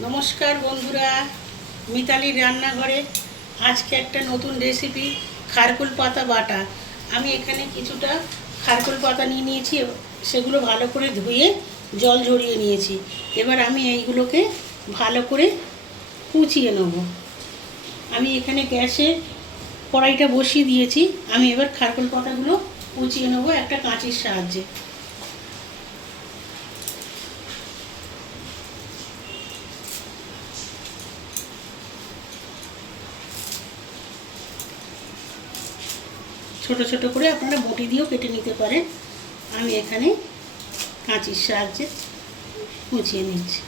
নমস্কার বন্ধুরা, মিতালির রান্নাঘরে আজকে একটা নতুন রেসিপি খারকুল পাতা বাটা। আমি এখানে কিছুটা খারকুল পাতা নিয়ে নিয়েছি, সেগুলো ভালো করে ধুয়ে জল ঝরিয়ে নিয়েছি। এবার আমি এইগুলোকে ভালো করে কুচিয়ে নেব। আমি এখানে গ্যাসে কড়াইটা বসিয়ে দিয়েছি। আমি এবার খারকুল পাতাগুলো কুচিয়ে নেব একটা কাঁচির সাহায্যে। ছোট ছোট করে আপনারা বটি দিয়েও কেটে নিতে পারেন। আমি এখানে কাঁচির সাহায্যে কুচিয়ে নিচ্ছি।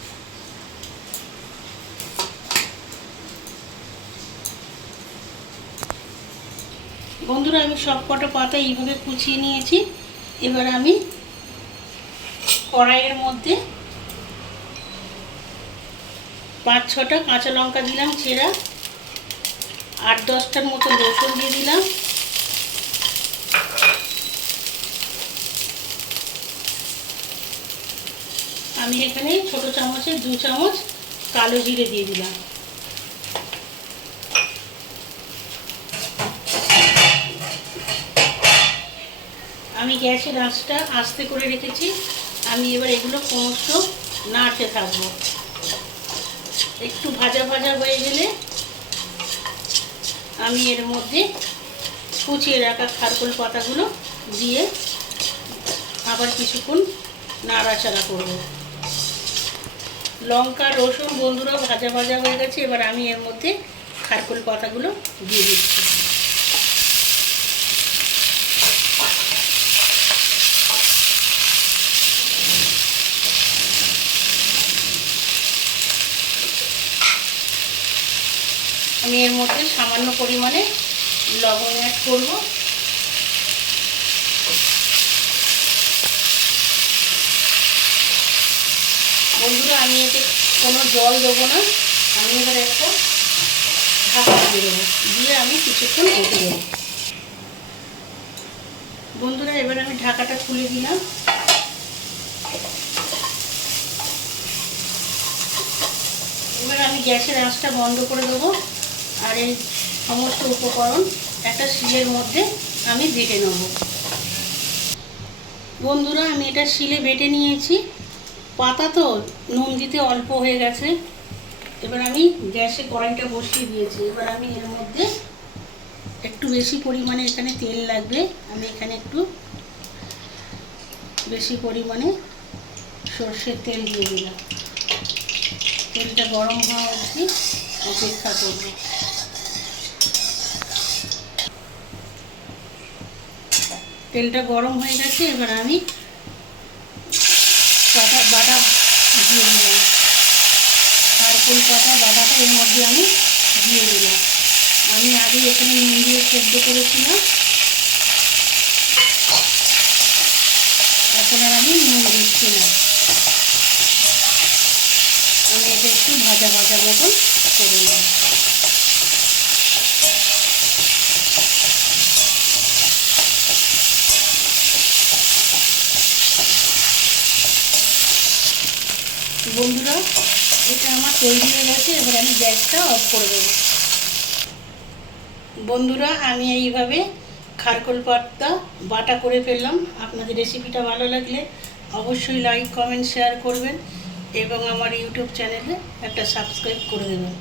বন্ধুরা, আমি সব কটা পাতা এইভাবে কুচিয়ে নিয়েছি। এবার আমি কড়াইয়ের মধ্যে পাঁচ ছটা কাঁচা লঙ্কা দিলাম, চেরা। আট দশটার মতো রসুন দিয়ে দিলাম। আমি এখানে ছোট চামচের দু চামচ কালো জিরে দিয়ে দিলাম। আমি গ্যাসের আঁচটা আস্তে করে রেখেছি। আমি এবার এগুলো সমস্ত নাড়তে থাকব। একটু ভাজা ভাজা হয়ে গেলে আমি এর মধ্যে কুচিয়ে রাখা খারকোল পাতাগুলো দিয়ে আবার কিছুক্ষণ নাড়াচাড়া করব। লঙ্কা, রসুন বন্ধুরা ভাজা ভাজা হয়ে গেছে, এবার আমি এর মধ্যে খারকোল পাতাগুলো দিয়ে দিচ্ছি। আমি এর মধ্যে সামান্য পরিমাণে লবণ অ্যাড করব বন্ধুরা আমি এতে কোনো জল দেবো না। আমি এবার একটা ঢাকা দিয়ে দেবো। দিয়ে আমি কিছুক্ষণ রেখে দেবো। বন্ধুরা, এবার আমি ঢাকাটা খুলে দিলাম। এবার আমি গ্যাসের আঁচটা বন্ধ করে দেবো আর এই সমস্ত উপকরণ একটা শিলের মধ্যে আমি বেটে নেব। বন্ধুরা, আমি এটা শিলে বেটে নিয়েছি। পাতা তো নুন দিতে অল্প হয়ে গেছে। এবার আমি গ্যাসে কড়াইটা বসিয়ে দিয়েছি। এবার আমি এর মধ্যে একটু বেশি পরিমাণে এখানে তেল লাগবে। আমি এখানে একটু বেশি পরিমাণে সর্ষের তেল দিয়ে দিলাম। তেলটা গরম হওয়া অবধি অপেক্ষা করব। তেলটা গরম হয়ে গেছে। এবার আমি পাতা বাটা দিয়ে দিলাম নারকেল পাতা বাটাটা এর মধ্যে আমি দিয়ে দিলাম। আমি আগে এখানে নুন দিয়ে সেদ্ধ করেছিলাম। এখন আর আমি নুন দিচ্ছি না। আমি এটা একটু ভাজা ভাজা মতন করে নেব বন্ধুরা এটা আমার তৈরি হয়ে গেছে, এবার আমি গ্যাসটা অফ করে দেবো। বন্ধুরা, আমি এইভাবে খারকোল পাতা বাটা করে ফেললাম। আপনাদের রেসিপিটা ভালো লাগলে অবশ্যই লাইক কমেন্ট শেয়ার করবেন এবং আমার ইউটিউব চ্যানেলে একটা সাবস্ক্রাইব করে দেবেন।